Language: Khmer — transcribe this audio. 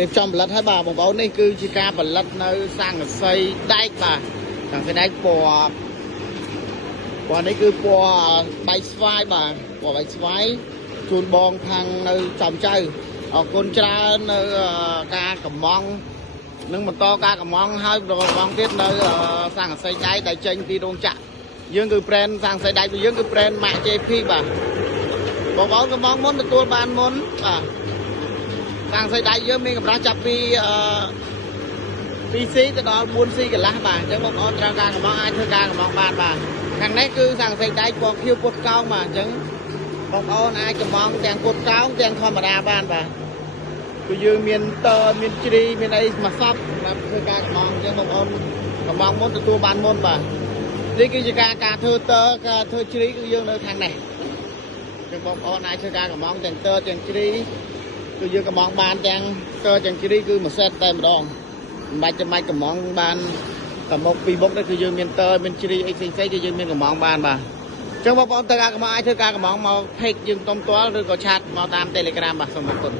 រៀបចំផលិតឲ្យបាទបងប្អូននេះគឺជាការផលិតនៅស័ង្កសីដែកបាទស័ង្កសីដែកពណ៌នេះគឺពណ៌បែកស្វាយបាទពណ៌បែកស្វាយជូនបងខាងនៅចំចៅអរគុណច្រើននៅការកំងនឹងបន្តការកំងហើយបងទៀតនៅស័ង្កសីដែកដែលចេញពីរោងចក្រយើងគឺប្រេនស័ង្កសីដែករបស់យើងគឺប្រេនម៉ាក JP បាទបងប្អូនកំងមុនទទួលបានមុនបាទស័ង្កសីដែកយើងមានកម្រាស់ចាប់ពី 2C ទៅដល់ 4C កន្លះបាទអញ្ចឹងបងប្អូនត្រូវការកំងអាចធ្វើការកំងបានបាទខាងនេះគឺស័ង្កសីដែកពណ៌ខៀវពុតកោងបាទអញ្ចឹងបងប្អូនអាចកំងទាំងពុតកោងទាំងធម្មតាបានបាទគឺយើងមានតមានជ្រីមានអីមួយសពសម្រាប់ធ្វើការកំងអញ្ចឹងបងប្អូនកំងមុនទទួលបានមុនបាទនេះគឺជាការធ្វើតការធ្វើជ្រីគឺយើងនៅខាងនេះអញ្ចឹងបងប្អូនអាចធ្វើការកំងទាំងតទាំងជ្រីគឺយើងកំងបានទាំងតទាំងជ្រីគឺមួយសេតតែម្ដងមិនបាច់ចាំបាច់កំងបានតែមុខពីរមុខនេះគឺយើងមានតមានជ្រីអីផ្សេងៗគឺយើងមានកំងបានបាទអញ្ចឹងបងប្អូនត្រូវការកំងអាចធ្វើការកំងមក page យើងតុំទាល់ឬក៏ឆាតមកតាម Telegram បាទសូមអរគុណ